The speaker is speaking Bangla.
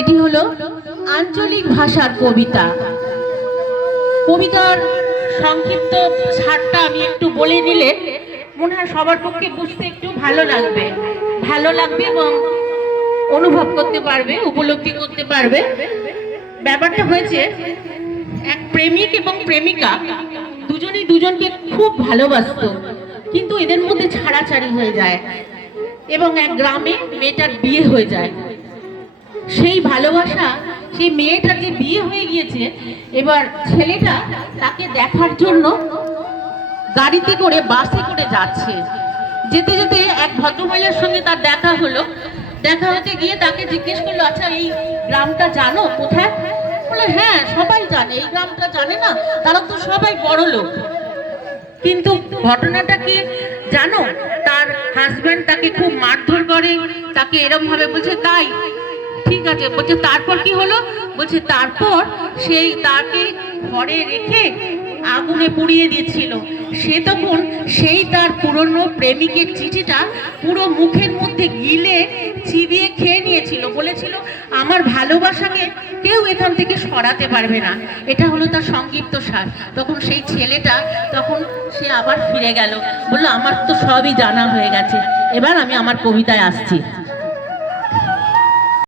এটি হলো আঞ্চলিক ভাষার কবিতা। কবিতার সংক্ষিপ্ত সারটা আমি একটু বলে দিলে মনে হয় সবার পক্ষে বুঝতে একটু ভালো লাগবে এবং অনুভব করতে পারবে, উপলব্ধি করতে পারবে। ব্যাপারটা হয়েছে, এক প্রেমিক এবং প্রেমিকা দুজনেই দুজনকে খুব ভালোবাসতো, কিন্তু এদের মধ্যে ছাড়াছাড়ি হয়ে যায় এবং এক গ্রামে মেয়েটার বিয়ে হয়ে যায়। সেই ভালোবাসা, সেই মেয়েটার যে বিয়ে হয়ে গিয়েছে, এবার ছেলেটা তাকে দেখার জন্য গাড়িতে করে, বাসে করে যাচ্ছে। যেতে যেতে এক ভদ্রমহিলার সঙ্গে তার দেখা হলো। দেখা হতে গিয়ে তাকে জিজ্ঞেস করলো, আচ্ছা এই গ্রামটা জানো কোথায়? বলে হ্যাঁ সবাই জানে, এই গ্রামটা জানে না, তারা তো সবাই বড় লোক। কিন্তু ঘটনাটা কি জানো? তার হাজব্যান্ড তাকে খুব মারধর করে, তাকে এরকম ভাবে বলছে। তাই ঠিক আছে, বলছে তারপর কি হলো? বলছে তারপর সেই তাকে ঘরে রেখে আগুনে পুড়িয়ে দিয়েছিল। সে তখন সেই তার পুরনো প্রেমিকের চিঠিটা পুরো মুখের মধ্যে গিলে চিবিয়ে খেয়ে নিয়েছিল। বলেছিল আমার ভালোবাসাকে কেউ এখান থেকে সরাতে পারবে না। এটা হলো তার সংক্ষিপ্ত সার। তখন সেই ছেলেটা, তখন সে আবার ফিরে গেল, বললো আমার তো সবই জানা হয়ে গেছে, এবার আমি আমার কবিতায় আসছি।